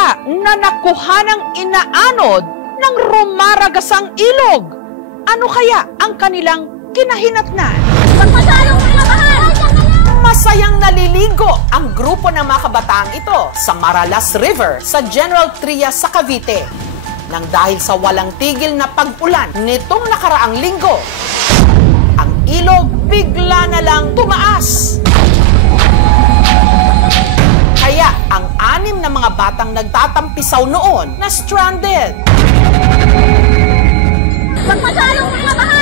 bata na nakuhanang inaanod ng rumaragasang ilog. Ano kaya ang kanilang kinahinatnan? Masayang naliligo ang grupo ng mga kabataang ito sa Maralas River sa General Trias sa Cavite. Nang dahil sa walang tigil na pag-ulan nitong nakaraang linggo, ang ilog bigla na lang tumaas. Kaya ang 6 na mga batang nagtatampisaw noon na stranded. Magpasalong mga bahal!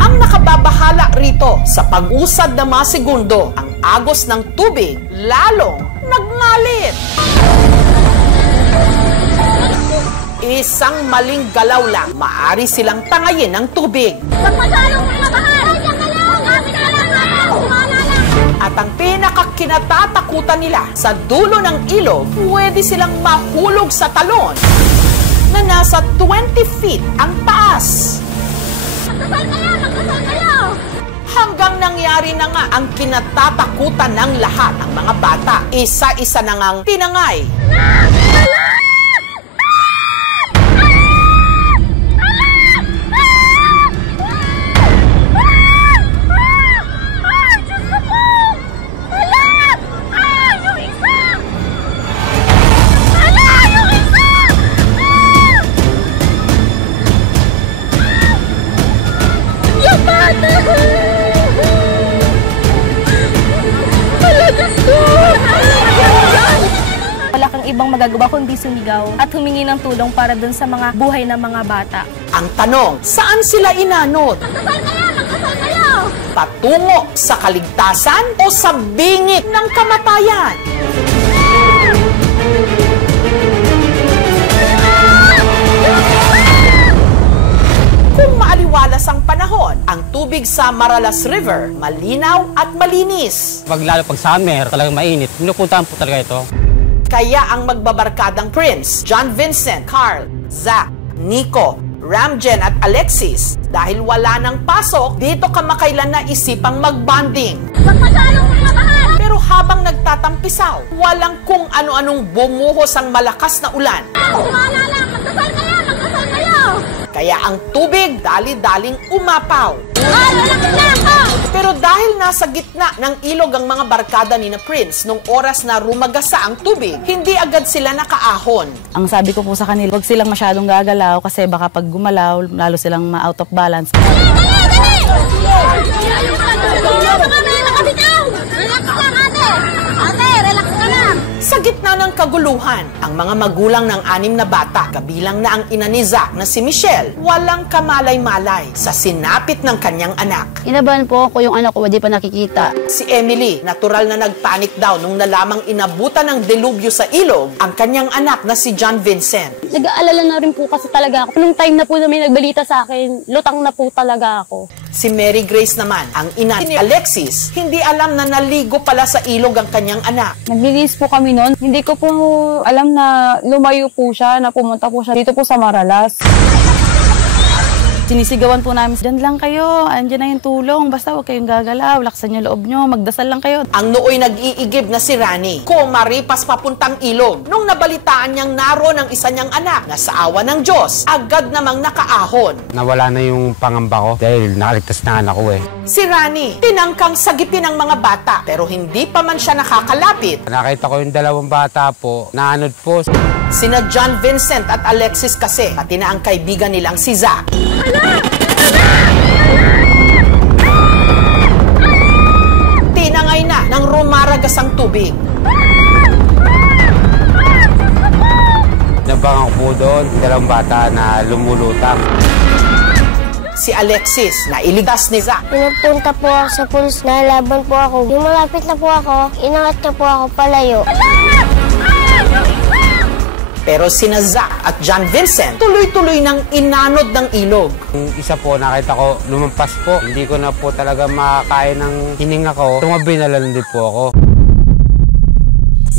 Ang nakababahala rito sa pag-usad ng mga segundo, ang agos ng tubig lalong nagmalit. Isang maling galaw lang, maaari silang tangayin ng tubig. Magpasalong mga bahal! At ang pinakakinatatakutan nila, sa dulo ng ilog, pwede silang mahulog sa talon na nasa 20 feet ang taas. Magkasal kayo! Hanggang nangyari na nga ang kinatatakutan ng lahat ng mga bata. Isa-isa na ngang tinangay. Wala kang ibang magagawa kundi sumigaw at humingi ng tulong para dun sa mga buhay ng mga bata. Ang tanong, saan sila inanod? Magkasal kayo! Patungo sa kaligtasan o sa bingit ng kamatayan? Kung maaliwalas ang panahon, ang tubig sa Maralas River, malinaw at malinis. Lalo pag summer, talagang mainit. Pinupuntahan po talaga ito. Kaya ang magbabarkadang Prince, John Vincent, Carl, Zach, Nico, Ramjen at Alexis, dahil wala nang pasok, dito kamakailan na isipang mag-bonding. Magpasalong mga bahal! Pero habang nagtatampisaw, walang kung ano-anong bumuhos ang malakas na ulan. Wala lang! Magkasal kayo! Kaya ang tubig dali-daling umapaw. Walang lang! Pero dahil nasa gitna ng ilog ang mga barkada ni na Prince nung oras na rumagasa ang tubig, hindi agad sila nakaahon. Ang sabi ko po sa kanila, huwag silang masyadong gagalaw kasi baka pag gumalaw, lalo silang ma-out of balance. Sa gitna ng kaguluhan, ang mga magulang ng 6 na bata, kabilang na ang ina ni Zach na si Michelle, walang kamalay-malay sa sinapit ng kanyang anak. Inabahan po ako yung anak ko, hindi pa nakikita. Si Emily, natural na nagpanik daw nung nalamang inabutan ng delubyo sa ilog ang kanyang anak na si John Vincent. Nag-aalala na rin po kasi talaga ako. Nung time na po na may nagbalita sa akin, lutang na po talaga ako. Si Mary Grace naman, ang ina ni Alexis, hindi alam na naligo pala sa ilog ang kanyang anak. Naglilis po kami noon. Hindi ko po alam na lumayo po siya, na pumunta po siya dito po sa Maralas. Sinisigawan po namin, dyan lang kayo, andyan na yung tulong, basta huwag kayong gagalaw, laksan yung loob nyo, magdasal lang kayo. Ang nooy nag-iigib na si Rani, kumaripas papuntang ilog. Nung nabalitaan niyang naroon ang isa niyang anak na sa awa ng Diyos, agad namang nakaahon. Nawala na yung pangamba ko dahil nakaligtas na anak ko eh. Si Rani, tinangkang sagipin ng mga bata, pero hindi pa man siya nakakalapit. Nakita ko yung 2 bata po, naanod po. Sina John Vincent at Alexis kasi, pati na ang kaibigan nilang si Zach. Tinangay na ng rumaragasang tubig. Nabangan ko po doon, 2 bata na lumulutang. Si Alexis, nailigtas ni Zach. Pinupunta po ako sa pulis, nalaban po ako. Yung malapit na po ako, inangat niya po ako palayo. Pero sina Zach at John Vincent, tuloy-tuloy nang inanod ng ilog. Yung isa po, nakita ko, lumampas po. Hindi ko na po talaga makakain ng hininga ko. Tumabi na lang din po ako.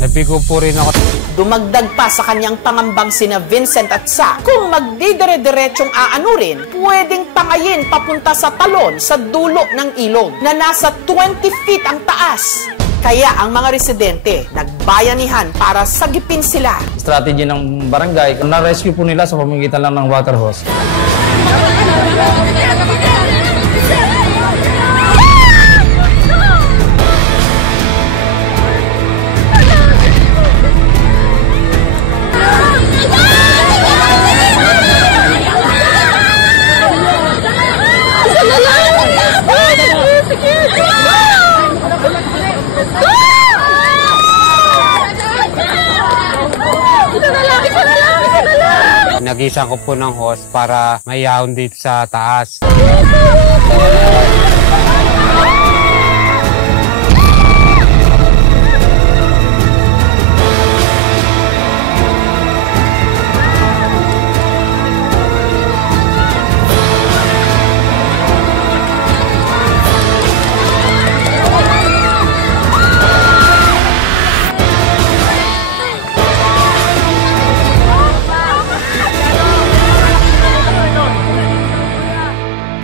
Nabigo po rin ako. Dumagdag pa sa kanyang pangambang sina Vincent at Zach. Kung magdidire-diretsong aanurin, pwedeng tangayin papunta sa talon sa dulo ng ilog na nasa 20 feet ang taas. Kaya ang mga residente nagbayanihan para sagipin sila. Strategy ng barangay, na-rescue po nila sa pamamagitan lang ng water hose. Nagisan ko po ng hose para mayahon dito sa taas.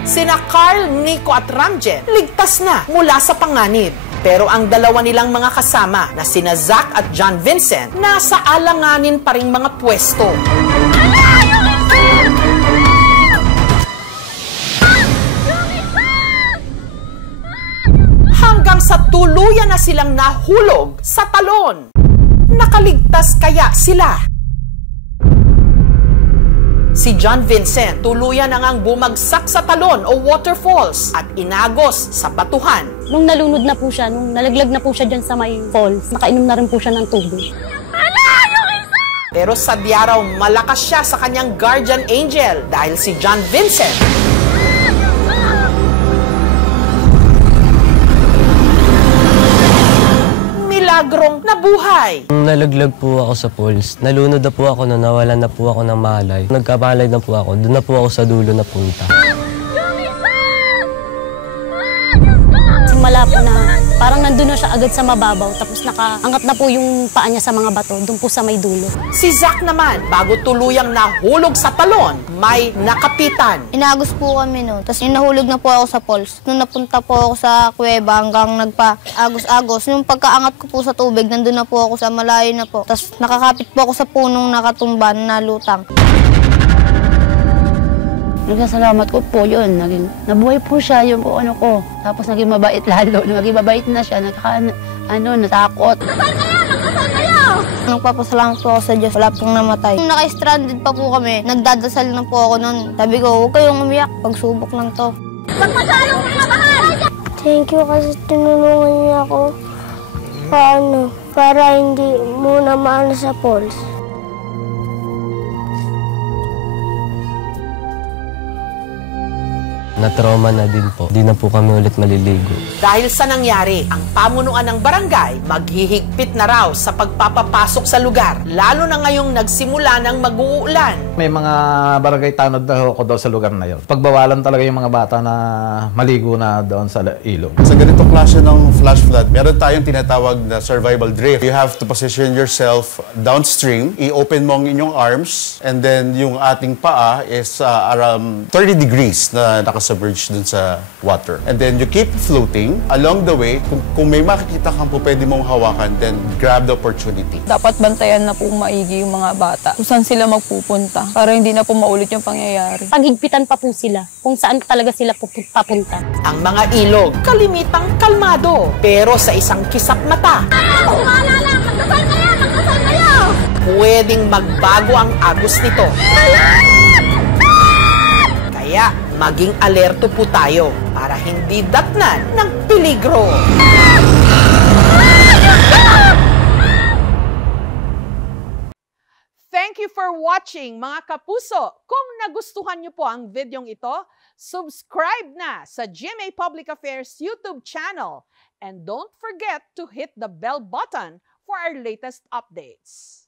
Sina Carl, Nico at Ramjen ligtas na mula sa panganib. Pero ang dalawa nilang mga kasama na sina Zach at John Vincent nasa alanganin pa ring mga pwesto. Hanggang sa tuluyan na silang nahulog sa talon. Nakaligtas kaya sila? Si John Vincent tuluyan na ngang bumagsak sa talon o waterfalls at inagos sa batuhan. Nung nalunod na po siya, nung nalaglag na po siya dyan sa may falls, nakainom na rin po siya ng tubig. Pero sadya raw malakas siya sa kanyang guardian angel dahil si John Vincent milagrong nabuhay. Nung nalaglag po ako sa falls, nalunod na po ako na nawalan na po ako ng malay. Nagkamalay na po ako, doon na po ako sa dulo na punta. Simula po na parang nandun na siya agad sa mababaw, tapos nakaangat na po yung paa niya sa mga bato, doon po sa may dulo. Si Zach naman, bago tuluyang nahulog sa talon, may nakapitan. Inagos po kami noon. Tapos nahulog na po ako sa falls. Nung napunta po ako sa kuweba hanggang nagpa-agos-agos. Nung pagkaangat ko po sa tubig, nandun na po ako sa malayo na po. Tapos nakakapit po ako sa punong nakatumba na lutang. Nagkasalamat ko po yun. Nabuhay po siya yung ano ko. Tapos naging mabait lalo. Naging mabait na siya. Natakot. Nagpapasalamat po ako sa Diyos. Wala pong namatay. Nung naka-stranded pa po kami, nagdadasal na po ako noon. Sabi ko, huwag kayong umiyak. Pagsubok lang to. Thank you kasi tinulungan niya ako. Para hindi muna maano sa falls. Na-trauma na din po. Di na po kami ulit maliligo. Dahil sa nangyari, ang pamunuan ng barangay maghihigpit na raw sa pagpapapasok sa lugar, lalo na ngayong nagsimula ng mag-uulan. May mga barangay tanod na ako daw sa lugar na yun. Pagbawalan talaga yung mga bata na maligo na doon sa ilog. Sa ganitong klase ng flash flood, meron tayong tinatawag na survival drift. You have to position yourself downstream, i-open mo ang inyong arms, and then yung ating paa is around 30 degrees na nakasubmerge dun sa water. And then you keep floating. Along the way, kung may makikita kang po pwede mong hawakan, then grab the opportunity. Dapat bantayan na po maigi yung mga bata kung saan sila magpupunta para hindi na po maulit yung pangyayari. Paghigpitan pa po sila kung saan talaga sila papunta. Ang mga ilog, kalimitang kalmado. Pero sa isang kisap mata, pwedeng magbago ang agos nito. Kaya maging alerto po tayo para hindi datnan ng peligro. Thank you for watching, mga kapuso. Kung nagustuhan niyo po ang videong ito, subscribe na sa GMA Public Affairs YouTube channel. And don't forget to hit the bell button for our latest updates.